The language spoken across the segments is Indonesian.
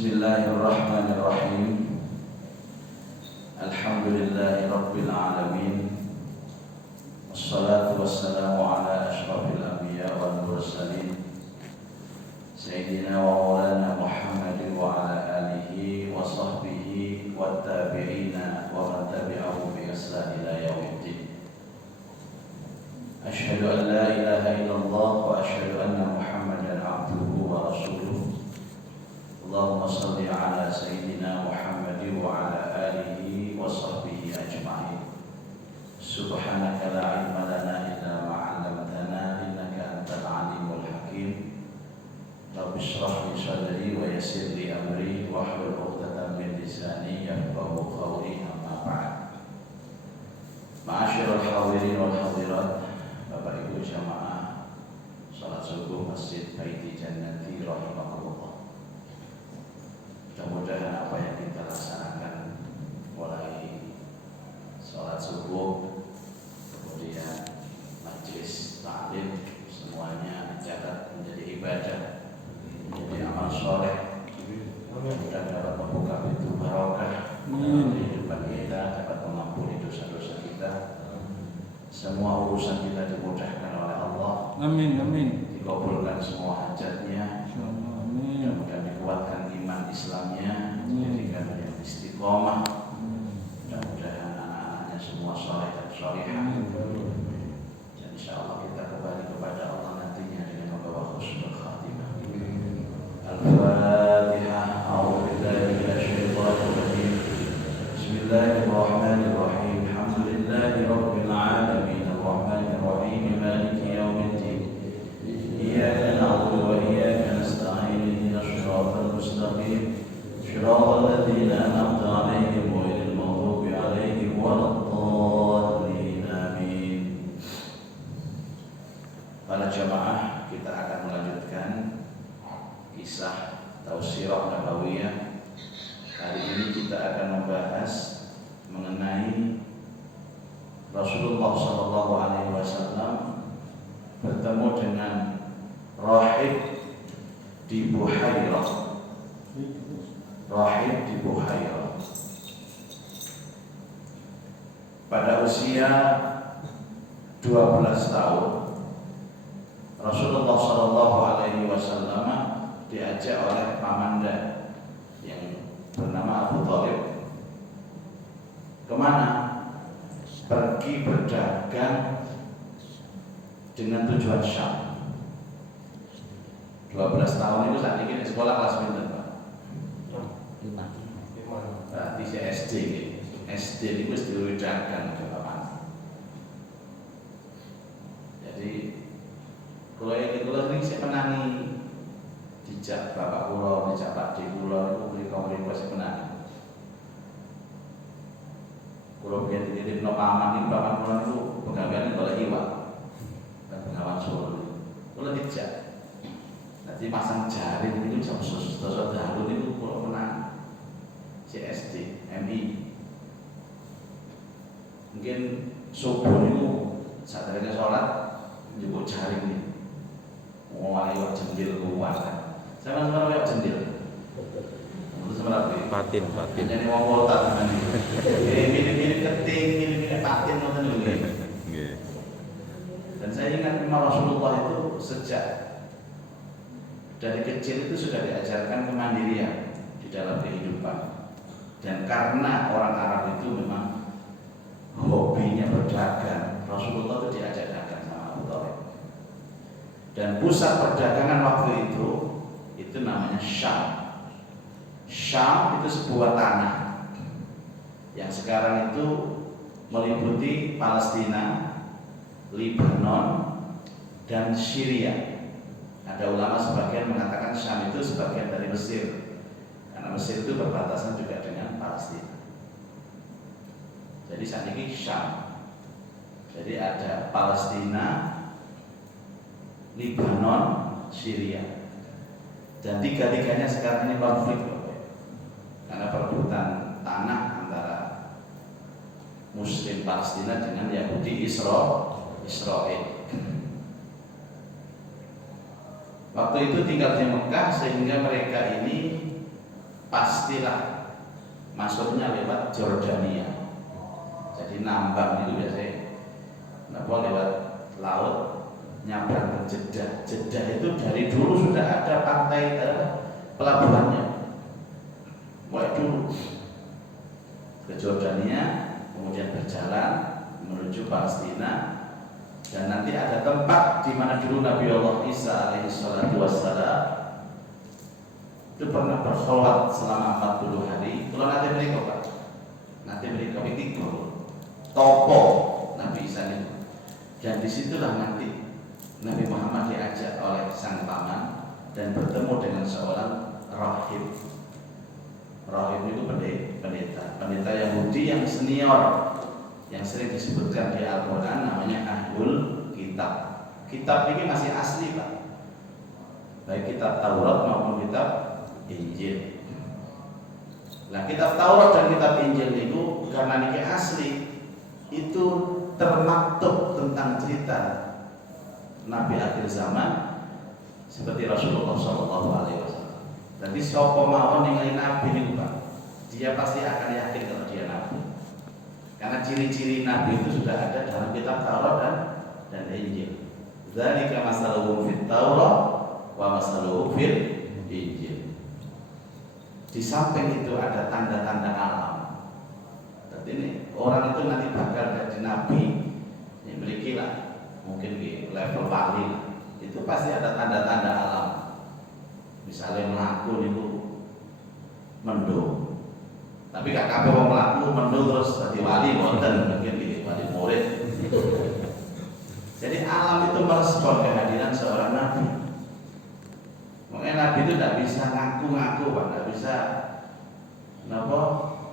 Bismillahirrahmanirrahim. Alhamdulillahi rabbil alamin. Wassalatu wassalamu ala ashrafil anbiya wal mursalin Sayyidina wa maulana Muhammadin wa ala alihi wa sahbihi wa tabi'ina wa man tabi'ahum bi ihsan ila yaumiddin. Asyhadu an la ilaha illallah wa asyhadu anna Muhammadan abduhu wa rasuluh. Allahumma salli ala Sayyidina Muhammadin wa ala alihi wa sahbihi ajma'in. Subhanaka la ilma lana illa ma 'allamtana innaka antal alimul hakim. Rabbi shrah li sadri wa yassir li amri wahlul 'uqdatam min lisani yafqahu qawli, amma ba'd. Ma'asyiral hadirin wal hadirat, Bapak Ibu jamaah salat subuh Masjid Baiti Jannati rahimakumullah. Mudah-mudahan apa yang kita laksanakan mulai sholat subuh, kemudian majelis taklim, semuanya dicatat menjadi ibadah, menjadi amal soleh. Mudah-mudahan dapat membuka pintu barokah dalam kehidupan kita, dapat mengampuni dosa-dosa kita. Semua urusan kita dimudahkan oleh Allah. Amin, amin. Dikabulkan semua hajatnya. Mudah-mudahan dikuatkan iman Islamnya, jadikan yang istiqomah. Mudah-mudahan anak-anaknya semua soleh dan solihah. Dan insyaallah kita kembali kepada Allah nantinya dengan membawa husnul khatimah. Al-Fatihah. A'udzubillahi minasyaitonir rajim. Bismillahirrahmanirrahim. Alhamdulillahi rabbil alamin. Arrahmanir rahim. Maliki yaumiddin. Iyyaka na'budu wa iyyaka nasta'in. Ihdinas mustaqim. Shiratal ladzina an'amta 'alaihim ghairil maghdubi 'alaihim waladdallin. Amin. Para jamaah, kita akan melanjutkan kisah Tausirah Nabawiyah. Hari ini kita akan membahas mengenai Rasulullah SAW bertemu dengan rahib di Buhairah. Rahib di Buhairah. Pada usia 12 tahun, Rasulullah SAW diajak oleh pamanda yang bernama Abu Thalib. Kemana? Pergi berdagang dengan tujuan Syam. 12 tahun itu saat ini sekolah kelas pinter, Pak. 5. Berarti saya SD. SD itu sudah dagang ke papan. Jadi kalau ini saya menangi dijak bapak kula, dijak pak di kula itu mereka saya menangi. Kalau biar dititip no paman ini paman kula itu pegawaian oleh iwak dan pengawan Solo. Kalau dijak nanti pasang jaring itu jam sosok dahulu itu kalau menang CSD, MI. Mungkin subuh itu saat mereka sholat jemput jaring ini. Mulai iwak jendil keluar. Saya masuk iwak jendil. Itu sebenarnya patin. Jadi mau volta teman ini. Mirip-mirip keting, mirip-mirip patin nonton dulu. Dan saya ingat memang Rasulullah itu sejak dari kecil itu sudah diajarkan kemandirian di dalam kehidupan. Dan karena orang Arab itu memang hobinya berdagang, Rasulullah itu diajak dagang sama Abu Thalib. Dan pusat perdagangan waktu itu namanya Syam. Syam itu sebuah tanah yang sekarang itu meliputi Palestina, Lebanon, dan Syria. Ada ulama sebagian mengatakan Syam itu sebagian dari Mesir, karena Mesir itu berbatasan juga dengan Palestina. Jadi saat ini Syam. Jadi ada Palestina, Lebanon, Syria. Dan tiga-tiganya sekarang ini konflik, karena perebutan tanah antara Muslim Palestina dengan Yahudi Israel. Waktu itu tinggal di Mekah sehingga mereka ini pastilah masuknya lewat Jordania. Jadi nambang itu biasanya lewat laut nyabrang ke Jeddah. Jeddah itu dari dulu sudah ada pantai pelabuhannya, mulai dulu ke Jordania, kemudian berjalan menuju Palestina, dan nanti ada tempat di mana dulu Nabi Allah Isa alaihissalatu wassalam itu pernah berkholwat selama 40 hari. Kalau nanti mereka Pak, nanti mereka itu topo Nabi Isa itu, dan disitulah nanti Nabi Muhammad diajak oleh sang paman dan bertemu dengan seorang rahib. Rahib itu pendeta Yahudi yang senior, yang sering disebutkan di Al-Quran namanya Ahlul Kitab. Kitab ini masih asli Pak, baik kitab Taurat maupun kitab Injil. Nah, kitab Taurat dan kitab Injil itu karena ini asli, itu termaktub tentang cerita Nabi akhir zaman seperti Rasulullah SAW. Jadi siapa mau ningali Nabi ini Pak, dia pasti akan yakin kalau dia Nabi, karena ciri-ciri Nabi itu sudah ada dalam kitab Taurat dan Injil. Dzalika masaluhum fit Taurat wa masaluhum fil Injil. Di samping itu ada tanda-tanda alam. Jadi ini orang itu nanti bakal jadi Nabi, yang memiliki lah mungkin di level wali, itu pasti ada tanda-tanda alam. Misalnya melaku itu mendung, tapi gak kabeh wong melaku mendung terus jadi wali, boten mungkin di wali murid. Jadi alam itu merespon kehadiran seorang nabi. Makanya nabi itu tidak bisa ngaku-ngaku Pak, tidak bisa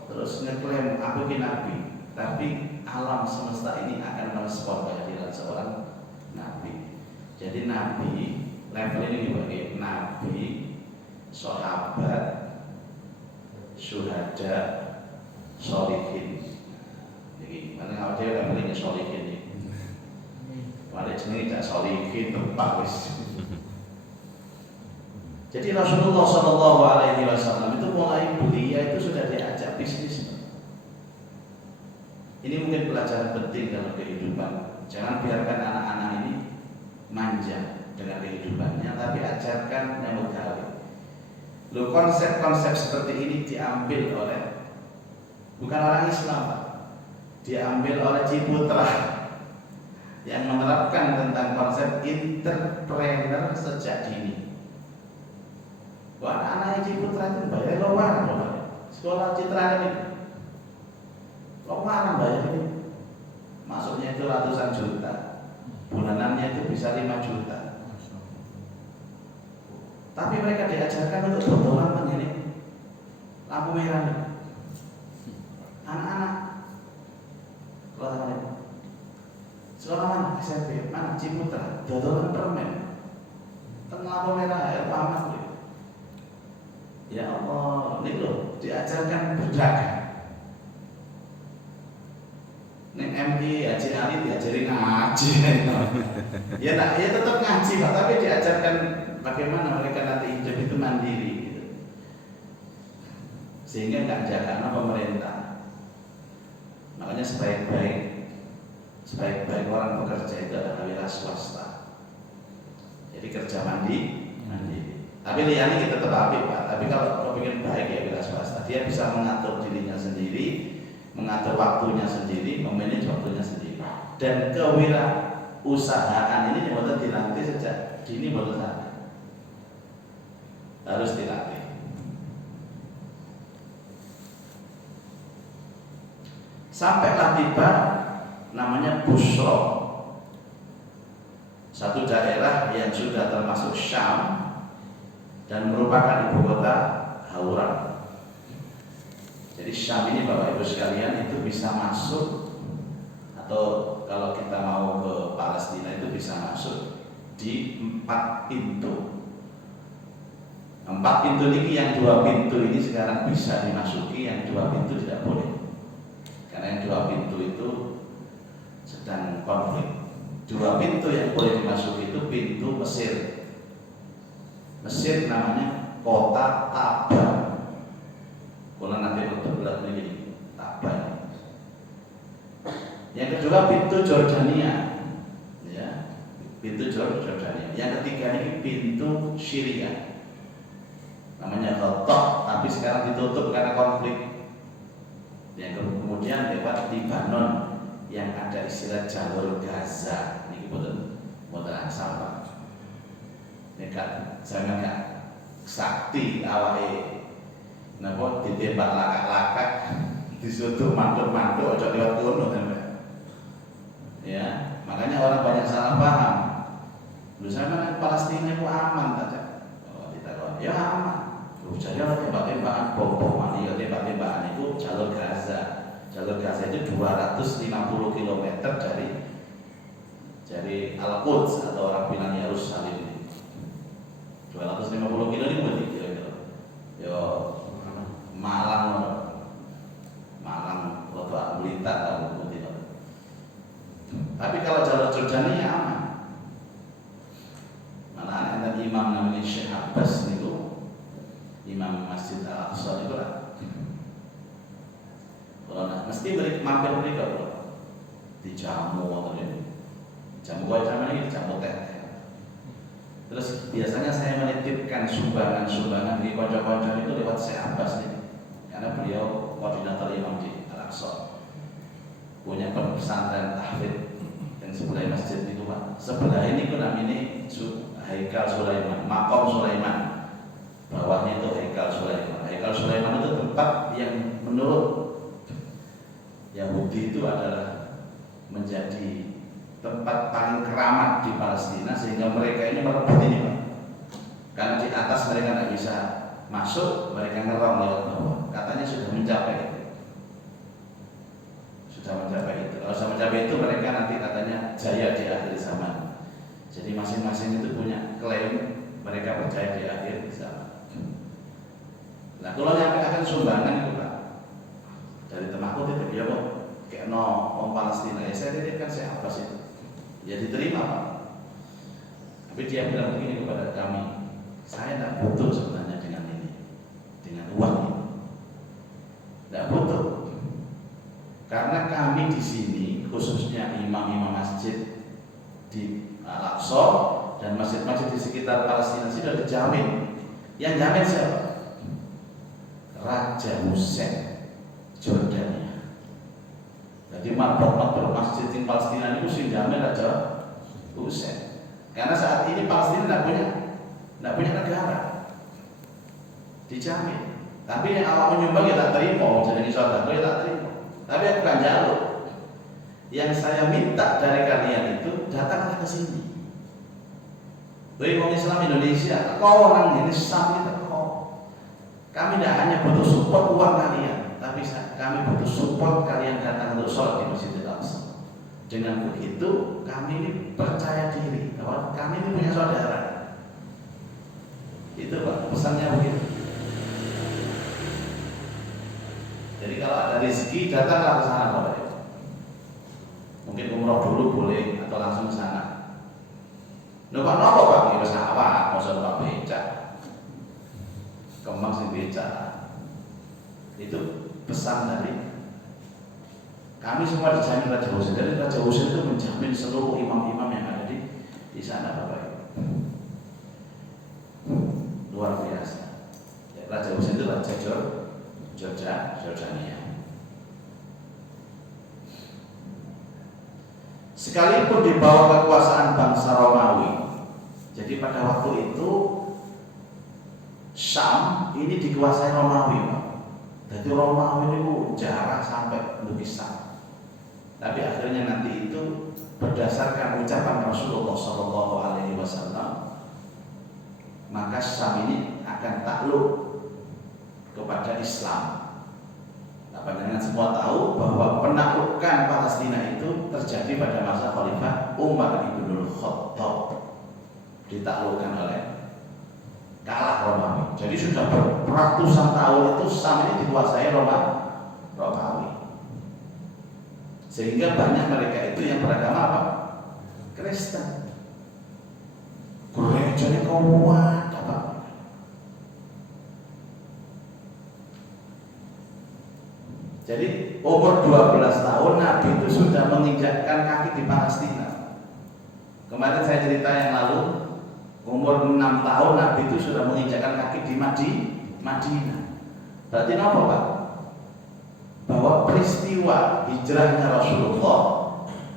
terus ngeklaim aku ini nabi, tapi alam semesta ini akan merespon kehadiran seorang nabi. Jadi nabi level ini sebagai nabi, sahabat, syuhada, sholihin. Jadi mana ada yang levelnya sholihin ini? Pada jenis tidak sholihin tempat wis. Jadi Rasulullah SAW itu mulai belia itu sudah diajak bisnis. Ini mungkin pelajaran penting dalam kehidupan. Jangan biarkan anak-anak ini manja dengan kehidupannya, tapi ajarkan nyambut gawe. Loh, konsep-konsep seperti ini diambil oleh bukan orang Islam Pak, diambil oleh Ciputra yang menerapkan tentang konsep entrepreneur sejak dini. Wah, anak-anak Ciputra itu bayar lowaran loh, sekolah Citra ini lowaran bayar ini, masuknya itu ratusan juta, bulanannya itu bisa 5 juta. Tapi mereka diajarkan untuk dodolan ini lampu merah ini. Anak-anak sekolah mana? SMP, mana? Ciputra, dodolan permen, tengah lampu merah air panas. Ya Allah, ini loh diajarkan berdagang. Neng MI Haji Ali diajari ngaji. Ya nak, ya tetap ngaji Pak, tapi diajarkan bagaimana mereka nanti hidup itu mandiri gitu. Sehingga nggak jaga pemerintah. Makanya sebaik-baik orang bekerja itu adalah wira swasta. Jadi kerja mandiri. Tapi liane kita tetap apik Pak. Tapi kalau ingin baik ya wira swasta, dia bisa mengatur dirinya sendiri, mengatur waktunya sendiri, memanage waktunya sendiri. Dan kewirausahaan ini yang dilatih sejak dini baru saja. Harus dilatih. Sampailah tiba namanya Busra, satu daerah yang sudah termasuk Syam dan merupakan ibu kota Hauran. Jadi Syam ini Bapak Ibu sekalian itu bisa masuk, atau kalau kita mau ke Palestina itu bisa masuk di 4 pintu. 4 pintu ini, yang 2 pintu ini sekarang bisa dimasuki, yang 2 pintu tidak boleh. Karena yang 2 pintu itu sedang konflik. 2 pintu yang boleh dimasuki itu pintu Mesir. Mesir namanya kota Taba. berat begini, tak banyak. Yang kedua pintu Jordania, ya, pintu Jordania. Yang ketiga ini pintu Syria, namanya Ghattah, tapi sekarang ditutup karena konflik. Yang kemudian lewat Libanon yang ada istilah jalur Gaza. Ini betul, sampah. Ini kan jangan kan sakti awake. Napa ditembak lakak-lakak, disuruh mantuk-mantuk aja lewat kono kan. Ya, makanya orang banyak salah paham. Lu sama Palestina itu aman saja. Oh, ditaruh. Ya aman. Jadi orang tembak-tembakan bom-boman, ya tembak-tembakan itu jalur Gaza. Jalur Gaza itu 250 km dari Al-Quds atau orang bilang Yerusalem. 250 km ini berarti kira-kira. Yo Malang, Kota Blitar atau Butir. Tapi kalau jalur Jordania aman. Malah ada imam namanya Syekh Abbas itu, imam Masjid Al-Aqsa itu lah. Kalau mesti mampir mereka dijamu atau ini. Jamu kau zaman ini jamu teh. Terus biasanya saya menitipkan sumbangan di konco-konco itu lewat Syekh Abbas ini, karena beliau koordinator imam di Al-Aqsa, punya pesantren tahfidz yang sebelah masjid itu Pak. Sebelah ini pun namanya Haikal Sulaiman, Makom Sulaiman. Bawahnya itu Haikal Sulaiman. Haikal Sulaiman itu tempat yang menurut Yahudi itu adalah menjadi tempat paling keramat di Palestina, sehingga mereka ini merebut ini Pak. Karena di atas mereka tidak bisa masuk, mereka ngerong lewat bawah. Katanya sudah mencapai itu. Kalau sudah mencapai itu mereka nanti katanya jaya di akhir zaman. Jadi masing-masing itu punya klaim mereka percaya di akhir zaman. Nah kalau yang akan sumbangan itu Pak, dari temanku titip ya Pak, kayak orang Palestina ya saya titipkan saya apa sih? Ya diterima Pak. Tapi dia bilang begini kepada kami, saya tidak butuh sebenarnya dengan ini, dengan uang ini, tidak butuh. Karena kami di sini khususnya imam-imam masjid di Al-Aqsa dan masjid-masjid di sekitar Palestina sudah dijamin. Yang jamin siapa? Raja Hussein Jordania. Jadi mabok-mabok masjid di Palestina itu sih jamin Raja Hussein. Karena saat ini Palestina tidak punya negara, dijamin. Tapi yang awak menyumbang ya tak terima, jadi saudara ya tak terima. Tapi aku bukan jalur. Yang saya minta dari kalian itu datanglah ke sini. Bagi orang Islam Indonesia, kau orang ini Islam kita kau. Kami tidak hanya butuh support uang kalian, tapi kami butuh support kalian datang untuk sholat di Masjidil Aqsa. Dengan begitu kami ini percaya diri bahwa kami ini punya saudara. Itu Pak, pesannya begitu. Jadi kalau ada rezeki datanglah ke sana Bapak. Mungkin umroh dulu boleh atau langsung ke sana. Numpak nopo Pak, ya pesawat, mau numpak becak. Kembang sing becak. Itu pesan dari kami semua dijamin Raja Hussein. Dari Raja Hussein itu menjamin seluruh imam-imam yang ada di sana Bapak. Luar biasa. Raja Hussein itu Raja Jordania. Sekalipun di bawah kekuasaan bangsa Romawi. Jadi pada waktu itu Syam ini dikuasai Romawi Pak. Jadi Romawi itu jarak sampai Lukistan. Tapi akhirnya nanti itu berdasarkan ucapan Rasulullah SAW, maka Syam ini akan takluk kepada Islam. Panjenengan semua tahu bahwa penaklukan Palestina itu terjadi pada masa Khalifah Umar ibnul Khattab, ditaklukkan oleh kalah Romawi. Jadi sudah beratusan tahun itu Syam ini dikuasai Romawi. Sehingga banyak mereka itu yang beragama apa? Kristen. Gerejanya kuat apa? Jadi umur 12 tahun Nabi itu sudah menginjakkan kaki di Palestina. Kemarin saya cerita yang lalu, umur 6 tahun Nabi itu sudah menginjakkan kaki di Madinah. Berarti apa Pak? Bahwa peristiwa hijrahnya Rasulullah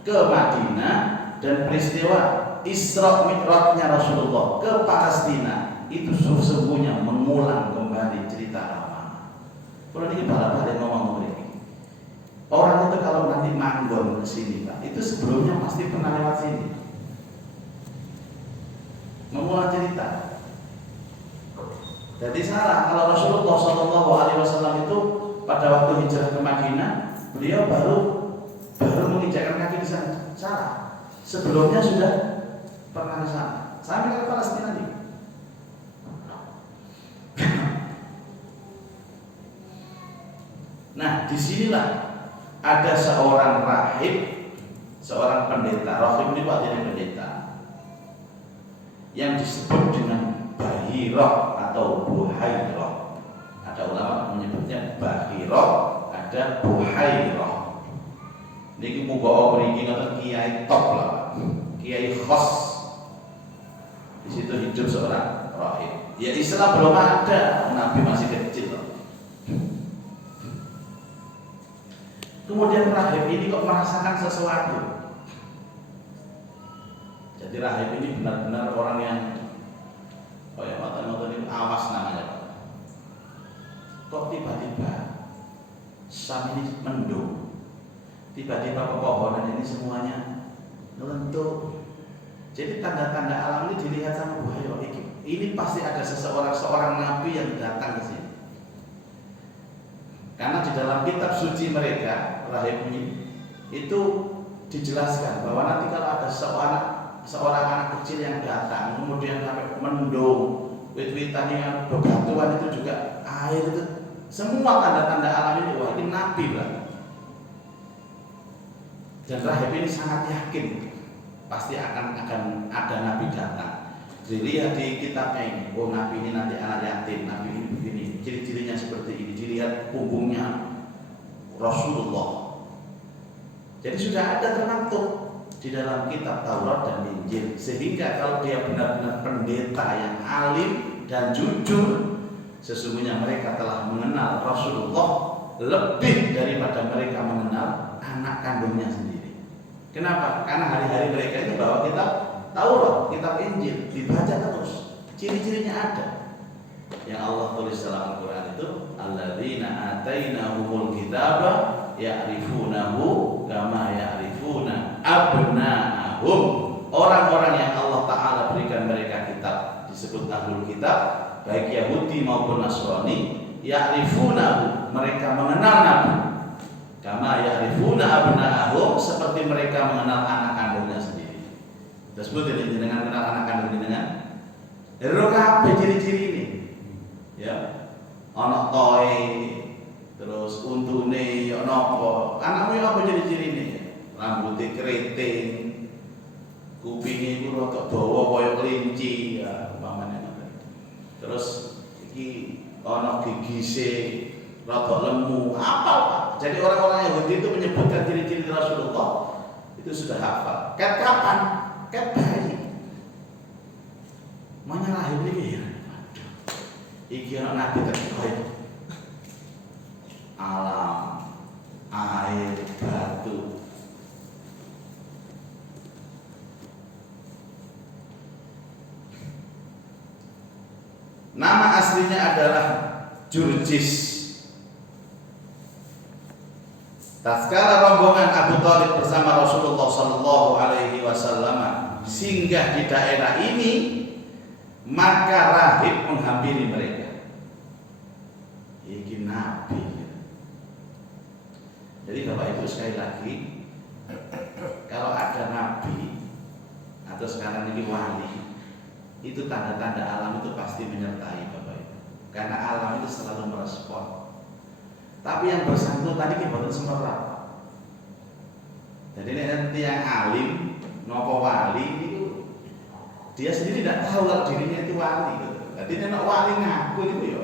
ke Madinah dan peristiwa Isra Mi'rajnya Rasulullah ke Palestina itu sesungguhnya mengulang kembali cerita lama. Kalau ini balik ngomong ini, orang itu kalau nanti manggon ke sini Pak, itu sebelumnya pasti pernah lewat sini, mengulang cerita. Jadi salah kalau Rasulullah SAW itu pada waktu hijrah ke Madinah, beliau baru menginjakkan kaki di sana. Salah. Sebelumnya sudah pernah ke sana. Sampai ke Palestina nih. Nah, disinilah ada seorang rahib, seorang pendeta. Rahib ini artinya pendeta, yang disebut dengan Bahirah atau Buhairah. Ada ulama menyebutnya Bahirah, ada Buhairah. Niki muga mriki ngoten kiai top lah, kiai khos. Di situ hidup seorang rahib. Ya Islam belum ada, Nabi masih kecil loh. Kemudian rahib ini kok merasakan sesuatu. Jadi rahib ini benar-benar orang yang mata-mata ini awas namanya Pak. Kok tiba-tiba sam ini mendung, tiba-tiba pepohonan ini semuanya melentur. Jadi tanda-tanda alam ini dilihat sama Buhairah. Ini pasti ada seorang nabi yang datang ke sini. Karena di dalam kitab suci mereka, rahib ini itu dijelaskan bahwa nanti kalau ada seorang anak kecil yang datang, kemudian sampai mendung, wit-witan yang bebatuan itu juga air itu, semua tanda-tanda alam ini, wah ini nabi lah. Dan rahib ini sangat yakin pasti akan ada nabi datang. Dilihat di kitabnya ini, oh nabi ini nanti anak yatim, nabi ini begini, ciri-cirinya seperti ini, dilihat punggungnya Rasulullah. Jadi sudah ada termaktub di dalam kitab Taurat dan Injil, sehingga kalau dia benar-benar pendeta yang alim dan jujur, sesungguhnya mereka telah mengenal Rasulullah lebih daripada mereka mengenal anak kandungnya sendiri. Kenapa? Karena hari-hari mereka itu bawa kitab Taurat, kitab Injil, dibaca terus, ciri-cirinya ada. Yang Allah tulis dalam Al-Quran itu, alladzina atainahumul kitaba ya'rifunahu kama ya'rifuna abna'ahum. Orang-orang yang Allah Ta'ala berikan mereka kitab, disebut ahlul kitab, baik Yahudi maupun Nasrani, ya'rifunahu, mereka mengenal Nabi, kama ya'rifuna abna'ahum, seperti mereka mengenal anak kandungnya sendiri. Tersebut ini dengan kenal anak kandung dengan kabeh ciri-ciri ini. Ya. Ana toy, terus untune ya napa? Anakmu ya apa ciri-ciri ini? Rambutnya keriting, kupingnya iku rada dawa kaya kelinci, ya umpamane ngoten. Terus iki ana gigise rada lemu, apa Pak? Jadi orang-orang Yahudi itu menyebutkan ciri-ciri Rasulullah itu sudah hafal. Kat kapan? Kat bayi. Mana rahib ini ya? Waduh. Iki ana nabi terbaik. Alam, air, batu. Nama aslinya adalah Jurjis. Tatkala rombongan Abu Thalib bersama Rasulullah Sallallahu Alaihi Wasallam singgah di daerah ini, maka rahib menghampiri mereka. Ini nabi. Jadi Bapak Ibu sekali lagi, kalau ada nabi atau sekarang ini wali, itu tanda-tanda alam itu pasti menyertai Bapak Ibu. Karena alam itu selalu merespon. Tapi yang bersangkutan tadi kita semerap. Jadi nanti yang alim, nopo wali itu dia sendiri tidak tahu kalau dirinya itu wali. Gitu. Jadi nek wali ngaku itu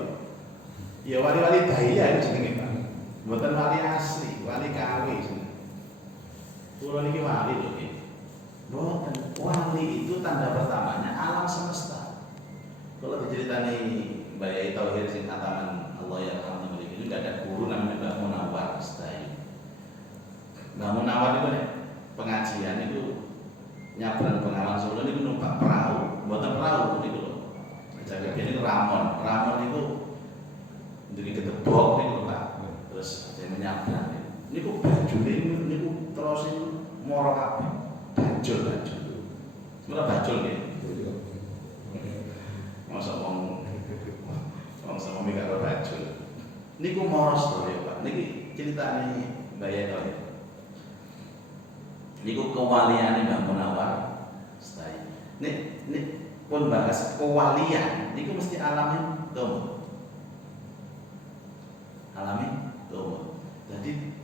ya wali-wali daya itu jenenge Pak. Mboten wali asli, wali KW. Kula niki wali lho nggih. Mboten, wali itu tanda pertamanya alam semesta. Kalau diceritani Mbak Yai Tauhid sing ataman Allah ya rahmatnya mriki ini ada guru namanya Mbak Munawar Stai. Mbak Munawar itu nek pengajian itu nyabrang Bengawan Solo niku numpak perahu, mboten perahu niku lho. Jaga ini ramon, ramon itu duwe ketebok niku Pak. Terus dene nyabrang. Niku bajune niku terus moro kabeh. Bajul. Mula bajul nggih. Masa wong sama mikir bajul. Niku moros to ya Pak. Niki critane Mbak Yai Tauhid. Niku kewaliane Mbak Munawar Stai. Nek pun bahas kewalian niku mesti alami to. Alami to. Jadi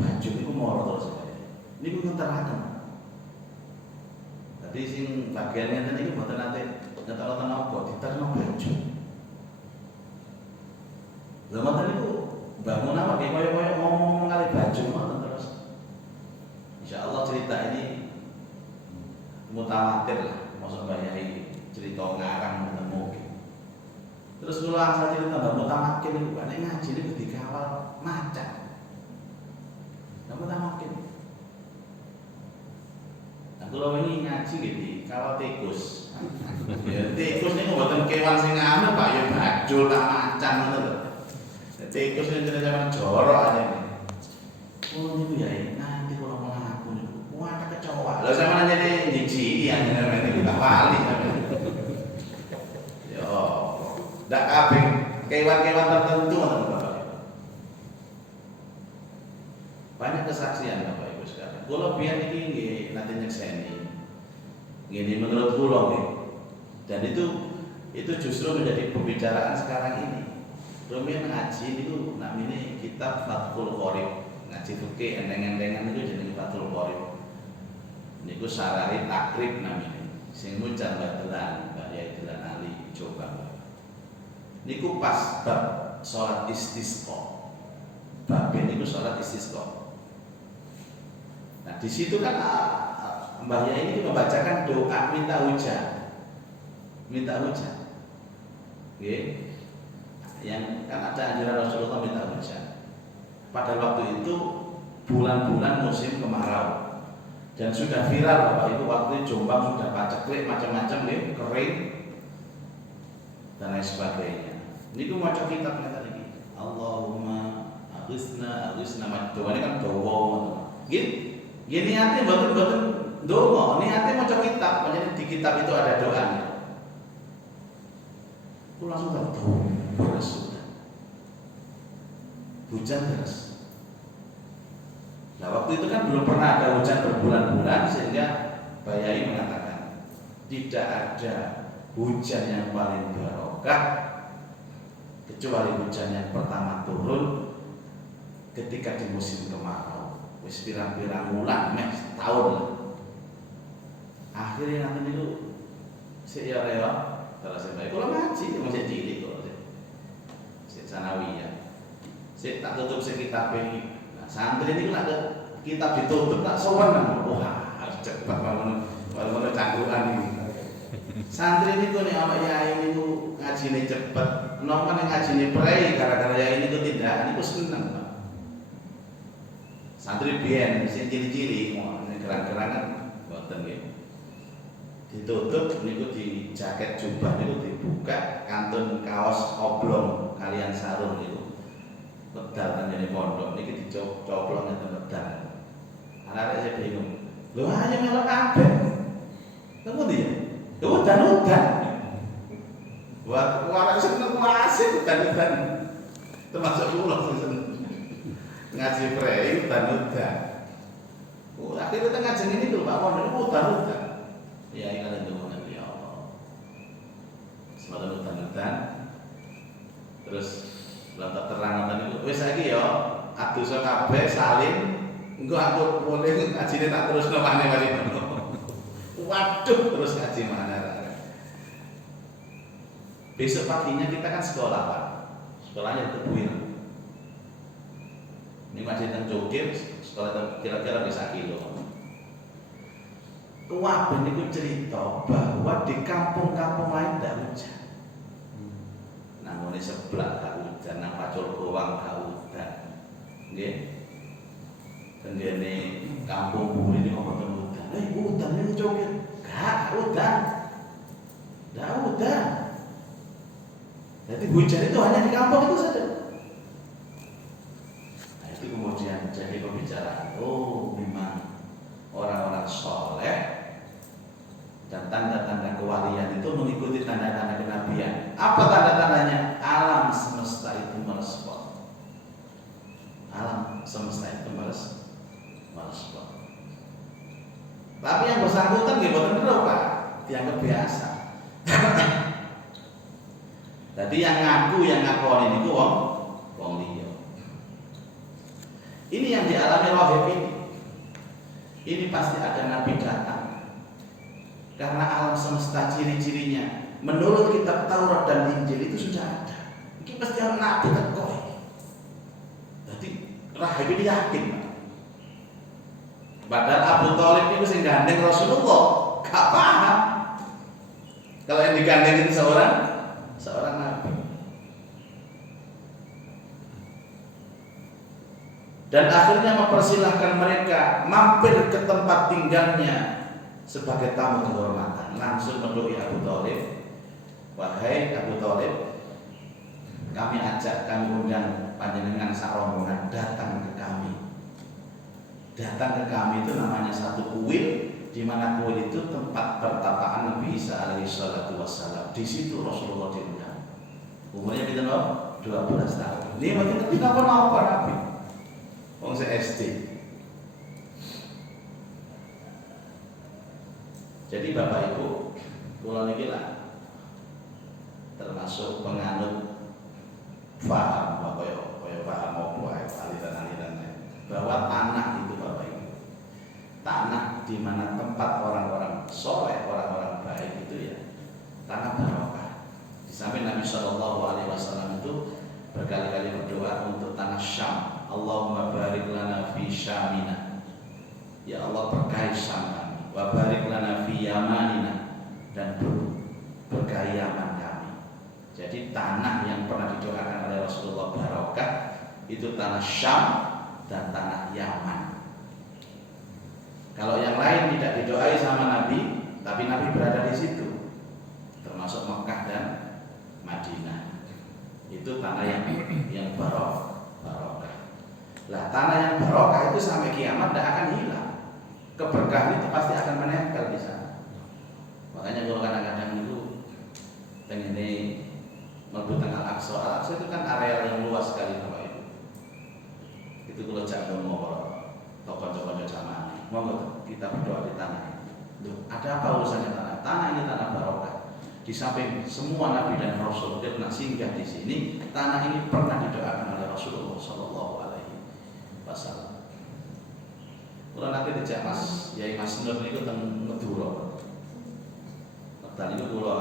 bajul niku moro terus Pak. Niku ngeteraken. Jadi sing bagian ngeten iki mboten nate ngetokno napa diterno bajul. Lha mboten niku Mbak Munawar kaya ngomong kali bajul ngoten terus. Insyaallah cerita ini mutawatir lah, maksud Mbak Yai cerita ngarang ketemu. Terus kula asal cerita Mbak Mutamakin niku nek ngaji niku dikawal macan. Mbak Mutamakin. Nah, kula wingi ngaji nggih dikawal tikus. Ya tikus niku mboten kewan sing anu Pak, ya bajul tak macan ngoten lho. Tikus niku jenenge jorok aja. Oh niku ya nanti kula mlaku niku. Wah kecoa. Lha sampeyan nyene jiji ya nyene niku tak wali sampeyan. Yo, ndak kabeh kewan-kewan tertentu ngoten Bapak. Banyak kesaksian Bapak Ibu sekalian. Kula biyen iki nggih nate nyekseni. Ngene menurut kula nggih. Dan itu justru menjadi pembicaraan sekarang ini. Rumiyin ngaji niku namine kitab Fathul Qorib. Ngaji fikih endeng-endengan niku jenenge Fathul Qorib. Niku syarah takrib namine. Sing muncul Mbak Yai Delan Ali coba. Niku pas bab salat istisqa. Bab niku salat istisqa. Nah, di situ kan Mbah Yai ini membacakan doa minta hujan. Minta hujan. Nggih. Yang kan ada anjuran Rasulullah minta hujan. Pada waktu itu bulan-bulan musim kemarau dan sudah viral Bapak Ibu waktu itu Jombang sudah paceklik macam-macam nggih, kering dan lain sebagainya. Niku maca kitab ngeten iki. Allahumma aghithna doa ini kan doa. Gini niate mboten doa, niate maca kitab, makanya di kitab itu ada doanya. Aku langsung tahu beres hujan deras. Nah waktu itu kan belum pernah ada hujan berbulan-bulan sehingga Mbak Yai mengatakan tidak ada hujan yang paling barokah kecuali hujan yang pertama turun ketika di musim kemarau. Wis pirang-pirang wulan meh setahun lah. Akhirnya nanti itu sik ya rewa terus sampai kula ngaji masih cilik kok. Sik sanawiyah. Sik tak tutup sik kitab iki. Nah, santri niku nek kitab ditutup tak sowan nang. Wah, cepat walaupun cangkruan iki. Santri niku nek ana yai niku ngajine cepet, napa nek ngajine prei gara-gara yai niku tindakan niku seneng, Pak. Santri biyen sing ciri-ciri mau gerak-gerakan mboten nggih. Ditutup niku di jaket jubah niku dibuka kantun kaos oblong kalian sarung niku. Medal kan jadi pondok niki dicoplok ngeten medal. Anak-anak saya bingung. Lho ayo melok kabeh. Temu dia. Udan-udan. Wah, orang seneng wasik udan-udan. Termasuk kula seneng. Ngaji prei udan-udan. Oh, akhirnya kita ngajeng ini tuh Pak Pondok udan-udan. Ya ingat dengan ya Allah. Semalam udan-udan. Terus lantak terang itu. Wes saiki ya adosa kabeh salin. Engko aku boleh ngajine tak terus nomane mari. Waduh, terus ngaji mana? Besok paginya kita kan sekolah Pak. Sekolahnya Tebuir. Ini masih teng Jogir, sekolah kira-kira bisa kilo. Kabeh niku cerita bahwa di kampung-kampung lain tidak hujan. Namun di sebelah gak hujan, nang Pacul Bawang gak hujan. Nggih. Tenggene kampung bumi ini kok boten hujan. Hujan ning Jogir. Gak hujan. Gak hujan. Jadi hujan itu hanya di kampung itu saja. Nah, itu kemudian jadi pembicaraan. Oh, memang orang-orang soleh dan tanda-tanda kewalian itu mengikuti tanda-tanda kenabian. Apa tanda-tandanya? Alam semesta itu merespon. Alam semesta itu merespon. Tapi yang bersangkutan nggih boten ero, Pak. Dianggap biasa. Jadi yang ngakoni niku wong liya. Ini yang dialami Rohib ini. Ini pasti ada nabi datang. Karena alam semesta ciri-cirinya menurut kitab Taurat dan Injil itu sudah ada. Ini pasti ada nabi teko. Jadi Rahib ini yakin. Padahal Abu Thalib itu sing gandeng Rasulullah, gak paham. Kalau yang digandeng itu seorang nabi. Dan akhirnya mempersilahkan mereka mampir ke tempat tinggalnya sebagai tamu kehormatan. Langsung mendoi Abu Thalib, wahai Abu Thalib, kami undang panjenengan sak rombongan datang ke kami. Datang ke kami itu namanya satu kuil, di mana kuil itu tempat pertapaan Nabi Isa alaihi salatu wassalam. Di situ Rasulullah diundang. Umurnya kita 12 tahun. Ini makin tidak apa Nabi. Wong SD. Jadi Bapak Ibu, kula niki lah termasuk penganut paham kaya paham apa aliran-aliran bahwa tanah itu Bapak Ibu. Tanah di mana tempat orang-orang soleh, orang-orang baik itu ya tanah barokah. Di samping Nabi Shallallahu Alaihi Wasallam itu berkali-kali berdoa untuk tanah Syam. Allahumma barik lana fi Syamina. Ya Allah berkahi Syam kami. Wa barik lana fi Yamanina, dan berkahi Yaman kami. Jadi tanah yang pernah didoakan oleh Rasulullah barokah itu tanah Syam dan tanah Yaman. Kalau yang lain tidak didoai sama Nabi, tapi Nabi berada di situ, termasuk Mekah dan Madinah. Itu tanah yang barokah. Lah tanah yang barokah itu sampai kiamat tidak akan hilang. Keberkahan itu pasti akan menempel di sana. Makanya kalau kadang-kadang itu pengen melebut Al-Aqsa. Al-Aqsa itu kan area yang luas sekali Bapak Ibu. Itu kalau jangan mau tokoh-tokoh zaman, mau kita berdoa di tanah. Loh, ada apa urusannya tanah? Tanah ini tanah barokah. Di samping semua Nabi dan Rasul dia pernah singgah di sini, tanah ini pernah didoakan oleh Rasulullah Shallallahu Alaihi Wasallam. Kalau nanti dijak Yai Mas Nur ini tentang Madura. Tadi itu kalau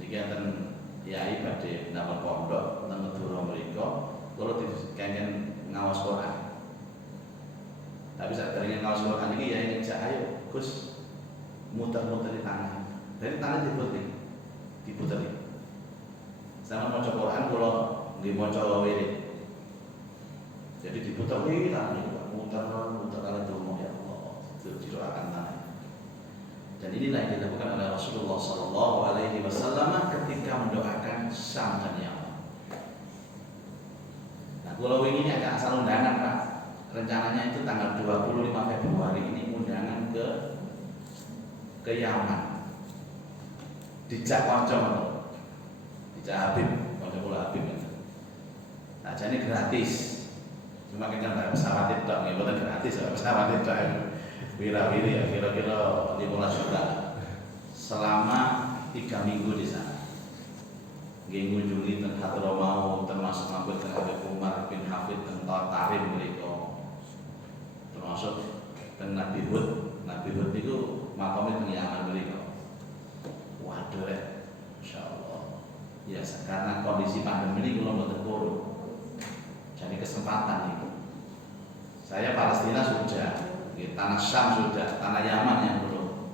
dikatakan Yai pada nama pondok tentang Madura mereka, kalau dikatakan ngawas Quran. Tapi saat teringat ngawas Quran ini Yai ngejak ayo Gus muter-muter di tanah. Dari tanah diputer. Sama mau Quran kalau nggih maca wirid. Jadi diputer iki tanah itu muter kali rumah ya Allah. Itu didoakan tanah. Dan inilah yang dilakukan oleh Rasulullah Sallallahu Alaihi Wasallam ketika mendoakan Syam dan Yaman. Nah, kalau ini agak asal undangan Pak. Rencananya itu tanggal 25 Februari ini undangan ke Yaman. Dijak kanca, dijak Habib, kanca kula Habib. Nah, jadi gratis. Cuma kita nggak pesawat itu, nggak boleh gratis, pesawat itu wira-wiri ya kira-kira 15 juta selama 3 minggu di sana. Ngunjungi teng Hadramau, termasuk mampir teng Habib Umar bin Hafid teng Tarim mereka, termasuk teng Nabi Hud itu makamnya teng Yaman mereka. Waduh, Insya Allah. Ya, karena kondisi pandemi ini belum berkurang. Jadi kesempatan itu. Saya Palestina sudah, tanah Syam sudah, tanah Yaman yang belum.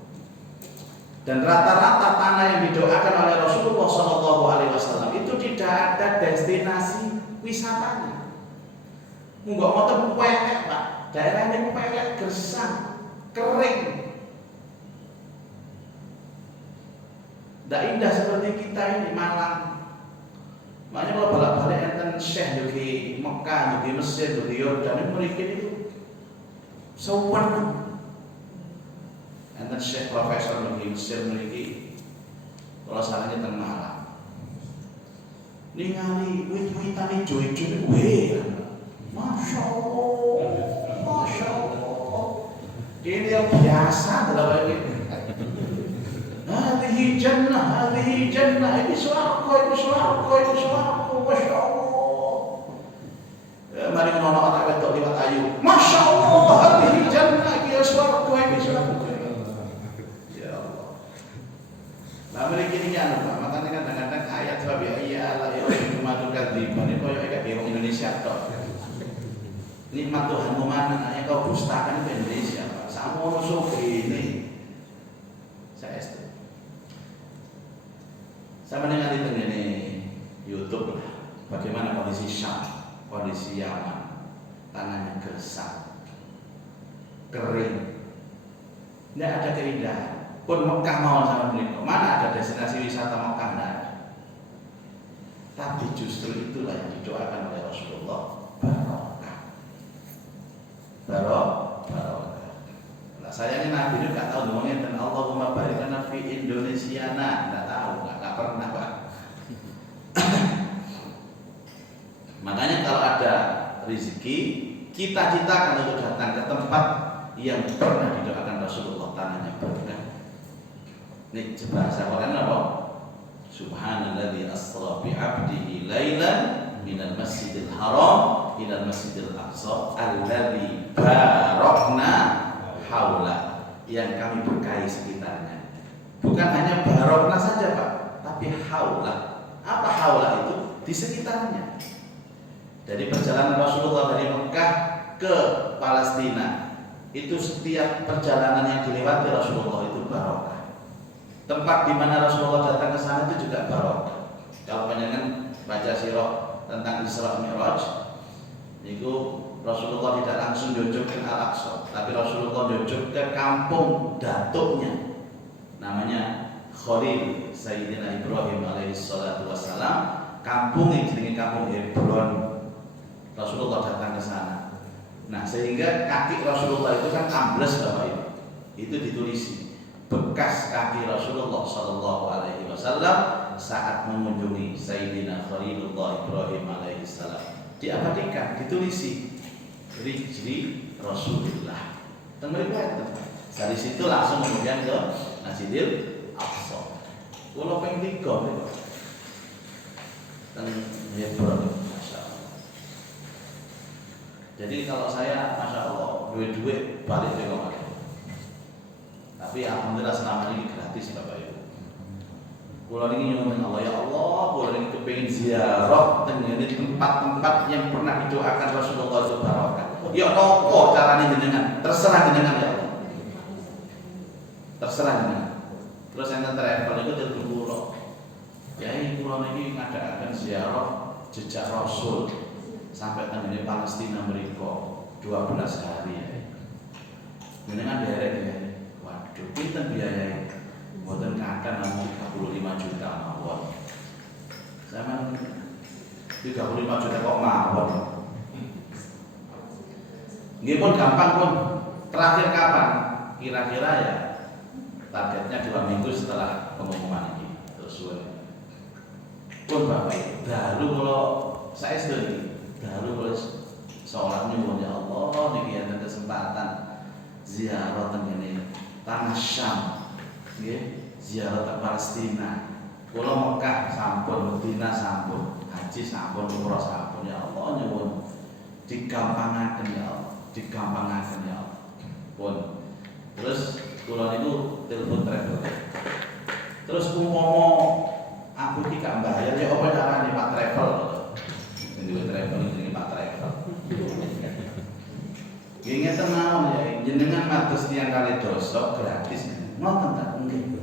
Dan rata-rata tanah yang didoakan oleh Rasulullah SAW itu tidak ada destinasi wisatanya. Enggak mau tempelek Pak, daerah ini pelek, gersang, kering. Tidak indah seperti kita ini Malang. Makanya kalau balik-balik enten Syekh di Mekah, di Mesir, di Yordan, mereka itu sewan. Enten Syekh Profesor di Mesir mereka, kalau salahnya teng Malang. Ningali wit-witan ijo-ijo ini, Masya Allah, Masya Allah. Ini yang biasa dalam ini. Hadhihi jannah, ini swarga, Masya Allah. Mari ngono tak ketok liwat ayu. Masya Allah, hadhihi jannah, ini swarga, ini swarga. Ya Allah. Lah mriki iki anu Pak, makane kadang-kadang ayat wa bi ayyi ala yaumikum tukadziban iki koyo iki wong Indonesia tok. Nikmat Tuhan mana yang kau dustakan di Indonesia Pak. Samono sufi ini. Saya mendengar itu ini YouTube bagaimana kondisi Syam, kondisi Yaman, tanahnya gersang, kering, tidak ada keindahan. Pun Mekah mau sama beliau, mana ada destinasi wisata Mekah tidak ada. Tapi justru itulah yang didoakan oleh Rasulullah, barokah. Nah, sayangnya Nabi itu nggak tahu ngomongnya dan Allahumma barik lana fi Indonesia, nggak tahu, nggak pernah Pak. Makanya kalau ada rezeki, kita citakan untuk datang ke tempat yang pernah didoakan Rasulullah, tanahnya berkah. Ini bahasa Quran apa? Subhanalladzi asra bi 'abdihi lailan minal masjidil haram ilal masjidil aqsa alladzi barakna haula, yang kami berkahi sekitarnya. Bukan hanya barokna saja Pak, tapi haula. Apa haula itu? Di sekitarnya. Dari perjalanan Rasulullah dari Mekah ke Palestina, itu setiap perjalanan yang dilewati Rasulullah itu barokah. Tempat di mana Rasulullah datang ke sana itu juga barokah. Kalau panjenengan baca sirah tentang Isra Mi'raj, itu Rasulullah tidak langsung jujur ke Al-Aqsa, tapi Rasulullah jujur ke kampung datuknya, namanya Khalil Sayyidina Ibrahim alaihi salatu wassalam. Kampung yang jenenge kampung Hebron, Rasulullah datang ke sana. Nah, sehingga kaki Rasulullah itu kan ambles Bapak Ibu. Itu ditulisi bekas kaki Rasulullah sallallahu alaihi wasallam saat mengunjungi Sayyidina Khalilullah Ibrahim alaihi salam. Diabadikan, ditulisi Rijli Rasulullah. Dari situ langsung kemudian ke Masjidil Aqsa. Kulo ping 3 niku. Dan Hebron, Masya Allah. Jadi kalau saya, Masya Allah, duit-duit balik ke rumah. Tapi alhamdulillah selama ini gratis Bapak Ibu. Kulo ini nyuwun Allah, ya Allah, kulo ini kepengin ziarah dengan tempat-tempat yang pernah didoakan Rasulullah itu barokah. Ya nopo carane jenengan, terserah jenengan ya Allah. Terserah jenengan. Terus yang travel itu telepon kulo. Yai kulo ini ngadakan ziarah jejak Rasul sampai tengene Palestina mriko 12 hari ya. Jenengan derek ya. Waduh, pinten biayane? Mboten kathah namung 35 juta mawon. Zaman 35 juta kok mawon. Nggih pun gampang pun. Terakhir kapan? Kira-kira ya targetnya 2 minggu setelah pengumuman ini. Terus pun Bapak, dahulu kalau saya sedih, dahulu kalau sholat nyuwun ya Allah, niki ada kesempatan ziarah tengene tanah Syam, ziarah ke Palestina. Kalau Mekah sampun, Medina sampun, haji sampun, umrah sampun, ya Allah nyuwun digampangaken ya Allah, digampangaken ya Allah. Pun terus kalau itu telepon travel, terus umpama aku tidak bayar ya apa caranya Pak Travel? Ini travel ini Pak Travel. Nggih ngeten mawon ya, jenengan matus tiyang kali dosa gratis. Ngoten ta? Nggih.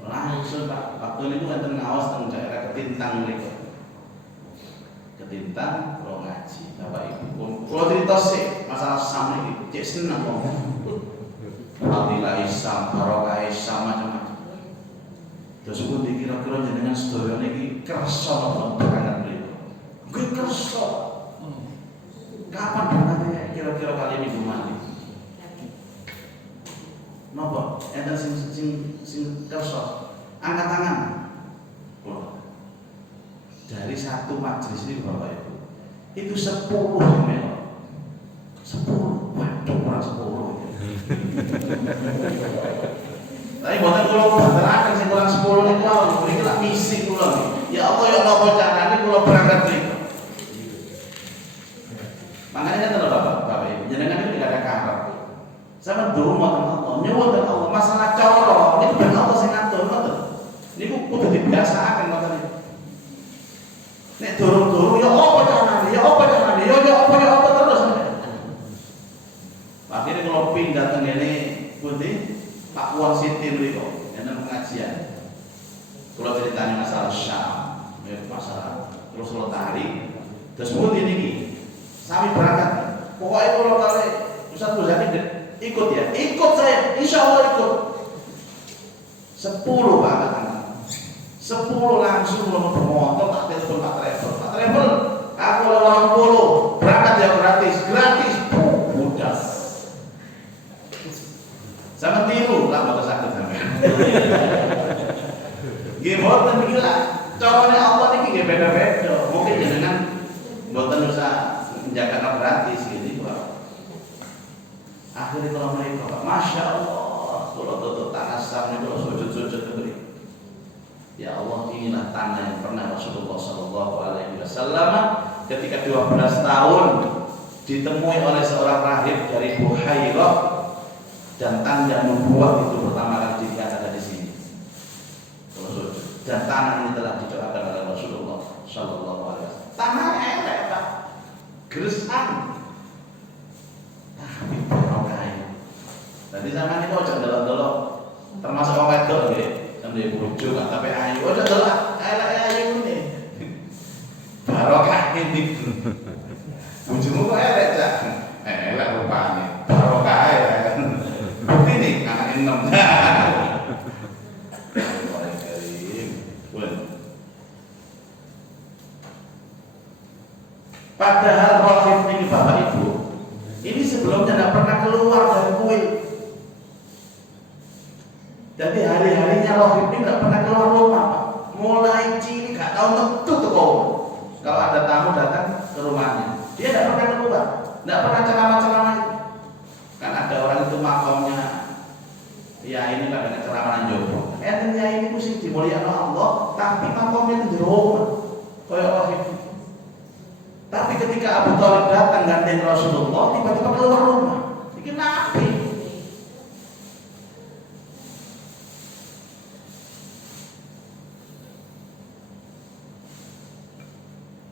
Langsung Pak, waktu niku wonten ngaos teng daerah Ketintang mriku. Ketintang kula ngaji, Bapak Ibu. Kula crita sik masalah sam iki, cek seneng kok. Alhamdulillah Islam, barokah Islam macam-macam. Terus pundi kira-kira jenengan sedaya niki kersa napa berangkat mriku? Nggih kersa. Kapan berangkatnya? Kira-kira kali minggu mandi. Napa? Enten sing kersa. Angkat tangan. Kula. Dari satu majelis ini Bapak Ibu. Itu 10 mel. 10. Waduh, ora 10. Tapi mboten kula bateraken sing kurang 10 niku mriki lak misi kula. Ya Allah ya napa carane kula berangkat mriku. Makanya kan Bapak Ibu, jenengan itu tidak ada karar. Sama dulu mau Allah, nyuwun dan Allah masalah coro, ini ben Allah sing ngatur ngoten. Niku kudu dibiasaaken ngoten niku. Nek durung-durung ya apa carane, ya apa carane, ya apa terus. Akhirnya kalau pindah teng ngene pundi Pak Puan Siti mriku, enten pengajian. Kula ceritanya masalah Syam, masalah terus lotari. Terus pundi niki? Sami berangkat. Pokoknya kalau kali Ustaz Muzani ikut ya, ikut saya, insya Allah ikut. 10 Pak, 10 langsung belum bermotor, tak telepon Pak Travel, aku orang 20 berangkat ya gratis, udah. Sama tiru lah motor sakit sampai. Gimana gila, caranya Allah ini beda-beda. Mungkin jangan buatan usah menjaga gratis gitu Pak. Akhirnya kalau mereka Pak, Masya Allah, kalau tutup tanah samnya kalau sujud-sujud begini. Ya Allah, inilah tanah yang pernah Rasulullah SAW ketika 12 tahun ditemui oleh seorang rahib dari Buhairah dan tanda nubuah itu pertama kali dilihat ada di sini. Kalau sujud dan tanah ini telah didoakan oleh Rasulullah SAW. Tanahnya elek Pak. Geresan, tapi barokah. Tadi zaman itu aja delok-delok, termasuk orang wedok nggih, sampe bojo kan tapi ayu, aja delok elek ayu ini. Barokah ini. Bojomu kok elek, Cak? Elek rupane. Barokah ya. Bukti nih anak enom. Padahal rohib ini Bapak Ibu, ini sebelumnya tidak pernah keluar dari kuil. Jadi hari-harinya rohib ini tidak pernah keluar rumah. Mulai cilik gak tahu metu tuh kau. Kalau ada tamu datang ke rumahnya, dia tidak pernah keluar, tidak pernah ceramah-ceramah. Kan ada orang itu makomnya, ya ini kadang ceramah jowo. Ya ini mesti dimuliakan Allah, tapi makomnya itu di rumah, kayak rohib. Tapi ketika Abu Thalib datang gantian Rasulullah, tiba-tiba keluar rumah. Ini Nabi.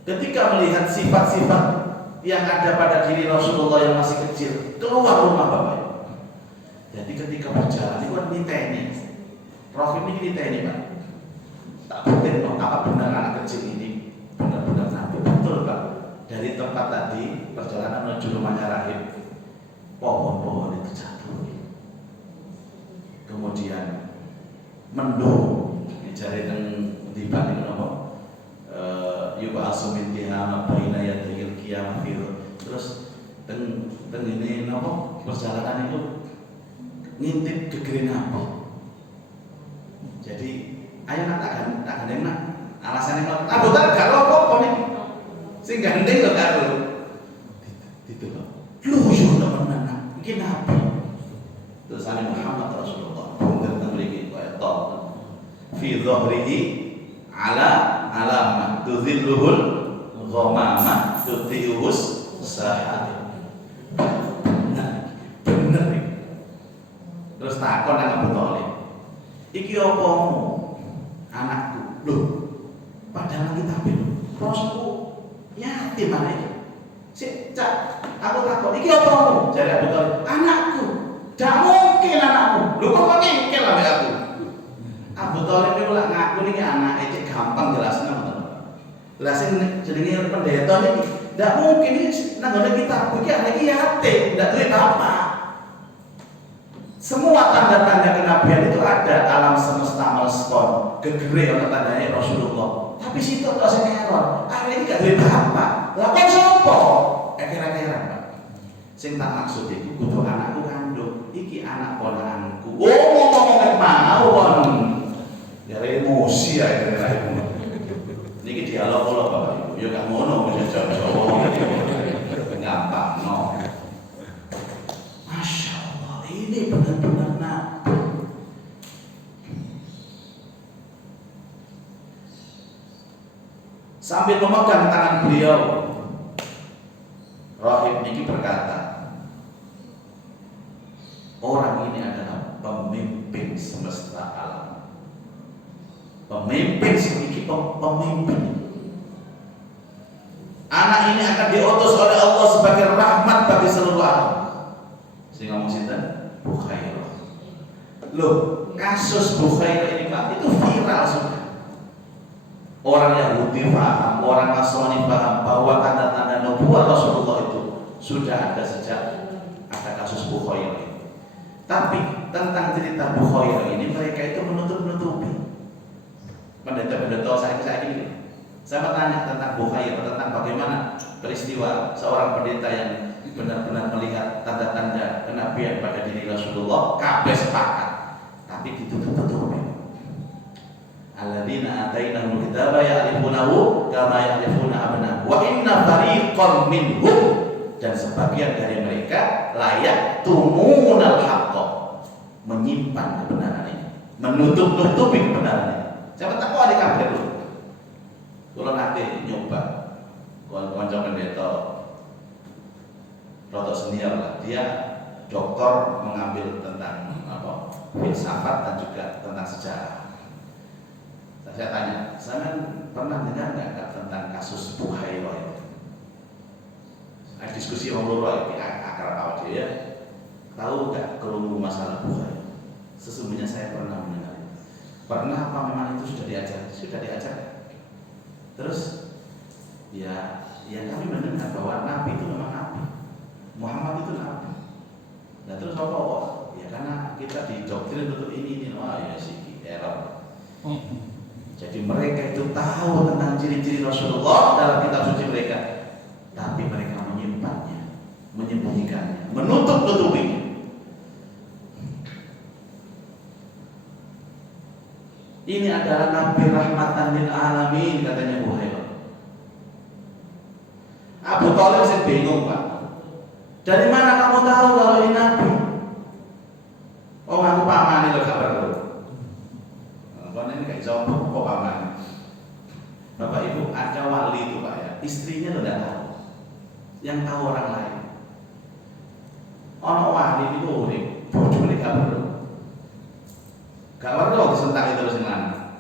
Ketika melihat sifat-sifat yang ada pada diri Rasulullah yang masih kecil, keluar rumah Bapak. Jadi ketika berjalan, itu kan niteni. Rohim ini niteni Pak. Tak penting dong, apa benar anak kecil ini benar-benar Nabi? Betul Pak. Dari tempat tadi perjalanan menuju rumahnya rahib, pohon-pohon itu jatuh, kemudian mendung, jari yang dibanding nopo, yuba asumin tiha baina yadil kiamah terus teng ini nopo perjalanan itu ngintip gegeri nabi. Jadi ayo nak alasannya Abu Thalib gak apa-apa nih. Sing gandeng kok karo. Ditolak. Lu yo temenan. Iki nabi. Terus Ali Muhammad Rasulullah bungker teng mriki kaya tok. Fi dhahrihi ala alamah tudhilluhul ghamamah tutius sahat. Bener iki. Terus takon nang Abu Thalib. Iki opomu? Anakku. Loh. Padahal kita Rasulullah yatim aja. Si Cak, aku takut, iki opamu? Jadi Abu Thalib, anakku. Tidak mungkin anakmu. Lu kok ngengkel lah aku. Abu Thalib itu lah ngaku nih anak, cek gampang jelasnya betul. Lah sing jenenge pendeta niki, tidak mungkin ini nanggone kita iki anak yatim, tidak duwe bapak. Semua tanda-tanda kenabian itu ada, alam semesta merespon, gegere ana tandane Rasulullah. Tapi situ kok sing error, arek iki gak duwe bapak. Lah kok sapa? Kira-kira Pak. Sing tak maksud iku kudu anakku kandung, iki anak ponakanku. Oh, ngomong mawon. Ya emosi ya kira-kira. Niki dialog kula Bapak Ibu. Ya gak ngono mesti Jawa. Gampang no. Masya Allah, ini benar-benar nabi. Sambil memegang tangan beliau, Rahib niki berkata, orang ini adalah pemimpin semesta alam. Pemimpin sedikit pemimpin. Anak ini akan diutus oleh Allah sebagai rahmat bagi seluruh alam. Saya ngomong sinten? Bukhairah. Loh, kasus Bukhairah ini Pak, itu viral sudah. Orang Yahudi paham, orang Nasrani paham bahwa tanda-tanda nubuwah Rasulullah itu sudah ada sejak ada kasus Bukhairah. Tapi tentang cerita Bukhairah ini mereka itu menutup-nutupi. Pendeta-pendeta saya ini, saya bertanya tentang Bukhairah, tentang bagaimana peristiwa seorang pendeta yang benar-benar melihat tanda-tanda kenabian pada diri Rasulullah, kabeh sepakat, tapi ditutup-tutupi. Alladzina atainahumul kitaba ya'rifunahu kama ya'rifuna abna'ahum wa inna fariqan minhum, dan sebagian dari mereka layak tumunal haqqa, menyimpan kebenaran ini, menutup-nutupi kebenaran ini. Saya tak kok ada kabeh lho. Kula nate nyoba kanca pendeta rotok senior lah, dia doktor mengambil tentang apa? Filsafat dan juga tentang sejarah. Saya tanya, saya pernah dengar nggak tentang kasus Bukhairah itu? Diskusi orang luar itu akar awal dia, tahu nggak kelumpuh masalah Bukhairah? Sesungguhnya saya pernah mendengar. Pernah apa memang itu sudah diajar? Sudah diajar. Terus, ya kami mendengar bahwa Nabi itu memang Nabi, Muhammad itu Nabi. Nah terus apa? Ya karena kita didoktrin untuk ini, wah ya sih error. Jadi mereka itu tahu tentang ciri-ciri Rasulullah dalam kitab suci mereka, tapi mereka menyimpannya, menyembunyikannya, menutup-nutupinya. Ini adalah Nabi rahmatan lil alamin, katanya Bukhairah. Abu Thalib sih bingung Pak. Dari mana kamu tahu kalau ini Nabi? Oh aku paman itu kabar dulu. Karena ini kayak jawab kok paman. Bapak Ibu ada wali itu Pak ya, istrinya lo tidak tahu, yang tahu orang lain. Ono wali itu urip, bojone kabar dulu. Gak perlu disentak itu terus lanang.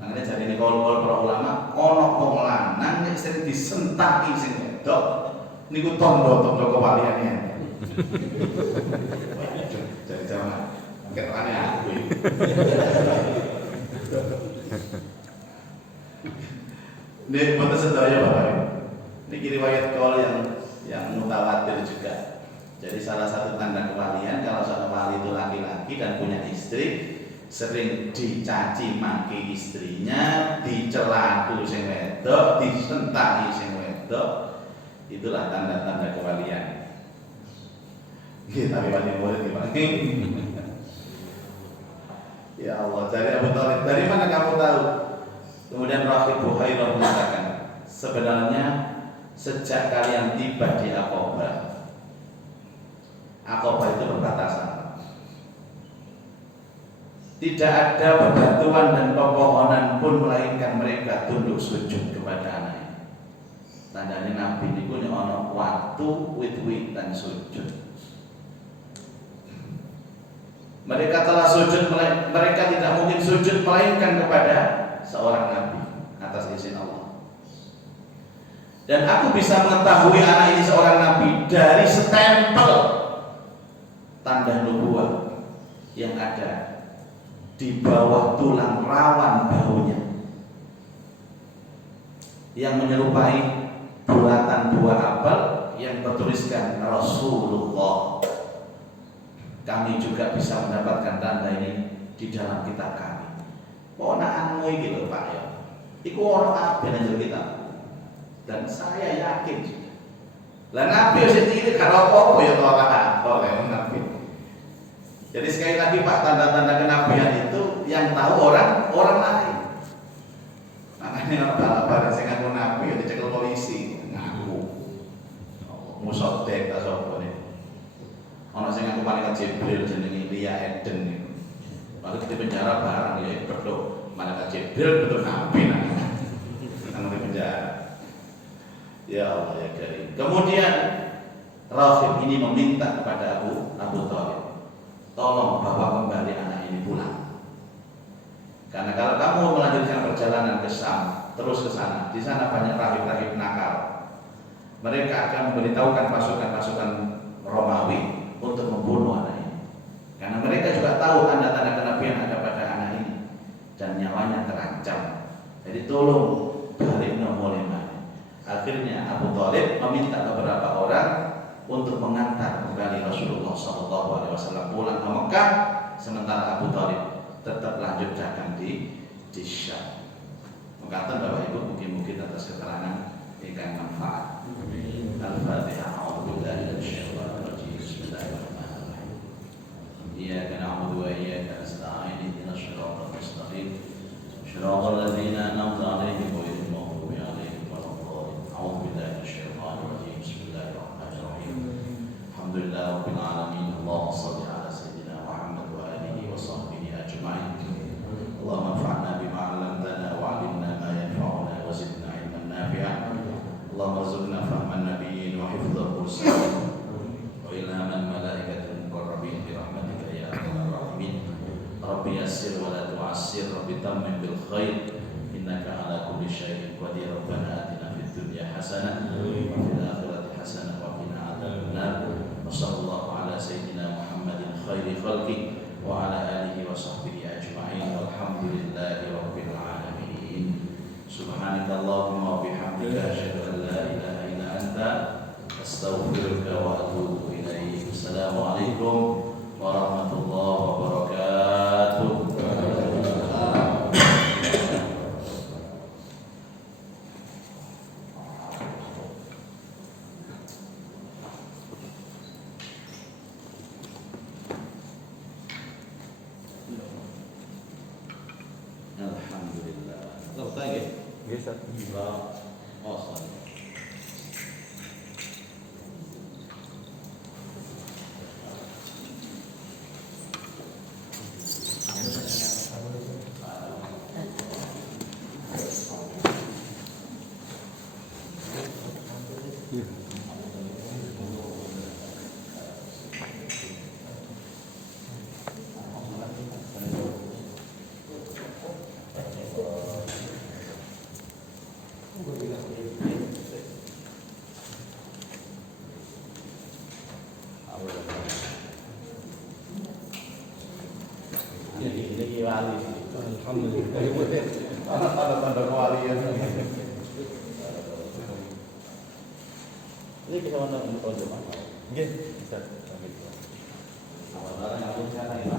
Makanya jadi ini kalau para ulama ono wong lanang nek sing disentaki sing wedok niku tondo-tondo kewaliane. Jadi jangan ketane aku. Nek boten sedaya Bapak. Niki riwayat kaul yang mutawatir juga. Jadi salah satu tanda kewalian kalau seorang wali itu laki-laki dan punya istri, sering dicaci maki istrinya, dicela sing wedok, disentaki sing wedok, itulah tanda-tanda kewalian. Tapi wali murid gimana? Ya Allah, dari Abu Thalib, dari mana kamu tahu? Kemudian Rahib Bukhairah mengatakan, sebenarnya sejak kalian tiba di Aqabah, Aqabah itu perbatasan. Tidak ada bebatuan dan pepohonan pun melainkan mereka tunduk sujud kepada anaknya. Tandanya Nabi ini punya ono waktu wit-witan sujud. Mereka telah sujud, mereka tidak mungkin sujud melainkan kepada seorang Nabi atas izin Allah. Dan aku bisa mengetahui anak ini seorang nabi dari stempel tanda nubuah yang ada di bawah tulang rawan bahunya, yang menyerupai bulatan buah apel yang bertuliskan Rasulullah. Kami juga bisa mendapatkan tanda ini di dalam kitab kami. Ponakanmu iki lho Pak ya. Iku ono apa nang kitab. Dan saya yakin lah Nabi sendiri karo apa ya tolak oleh Nabi. Jadi sekali lagi Pak, tanda-tanda kenabian itu yang tahu orang lain. Makanya bala-bala sing ngaku nabi ya dicekel polisi, ngaku. Musodek ta sapa ne. Ana sing ngaku malaikat Jibril jenenge Lia Eden. Lalu di penjara barang ya perlu malaikat Jibril betul nabi nang di penjara. Ya Allah ya Karim. Kemudian Rafiq ini meminta kepada Abu Thalib, tolong bawa kembali anak ini pulang. Karena kalau kamu melanjutkan perjalanan ke Syam, terus ke sana, di sana banyak rahib-rahib nakal. Mereka akan memberitahukan pasukan-pasukan Romawi untuk membunuh anak ini. Karena mereka juga tahu tanda-tanda kenabian ada pada anak ini dan nyawanya terancam. Jadi tolong balik mulai. Akhirnya Abu Thalib meminta beberapa orang untuk mengantar kembali Rasulullah SAW pulang ke Mekah, sementara Abu Thalib tetap lanjut dagang di Syam. Mengatakan Bapak Ibu mungkin atas keterangan ingkang manfaat. Al-Fatihah. A'udzubillahi minasyaitonir rajim. Bismillahirrahmanirrahim. Iyyaka na'budu wa iyyaka nasta'in. Ihdinas shiratal mustaqim. Shiratal ladzina an'amta 'alaihim ghairil maghdubi 'alaihim waladdallin. A'udzubillahi minasyaitonir rajim. Bismillahirrahmanirrahim. Alhamdulillahi rabbil alamin. Allahumma shalli 'ala sayyidina Muhammad wa alihi wa sahbihi ajma'in. Allahumma anfa'na bima 'allamtana wa 'allimna ma yanfa'una wa zidna 'ilman nafi'an. Allahumma rzuqna fahman nabiyyin wa hifdzal mursalin wa ilhaman malaikatil muqarrabin bi rahmatika ya arhamar rahimin. Rabbi yassir wa la tu'assir, Rabbi tammim bil khair, innaka ala kulli syai'in qadir. Rabbana atina fid dunya hasanah wa fil akhirati hasanah wa qina adzabannar. Wa sallallahu ala sayyidina Muhammadin khairi khalqi wa ala alihi wa sahbihi ajma'in. Walhamdulillahi rabbil alamin. Subhanakallahumma wa bihamdika asyhadu an la ilaha illa anta astaghfiruka wa atubu ilaik. Assalamualaikum warahmatullahi wabarakatuh. Alhamdulillah. Tahu tak ya? Biasa. Oh, sorry. Ini wali. Alhamdulillah. Tanda-tanda kewalian. Ini kita mau nonton jemaah. Nggih, bisa. Awal-awal yang sana ya.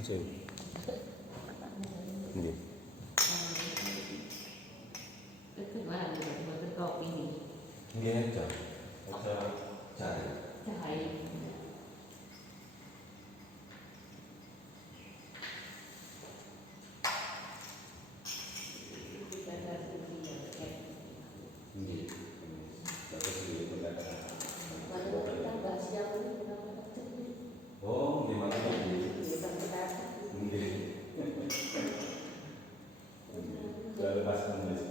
Masuk. Nggih. Itu lah buat kopi ini. Nggih, Cak. Ojo cari. Cahaya. Nggih. Terus iki pendekatan. Oh, gimana tadi? Nggih. Sudah lepas menulis.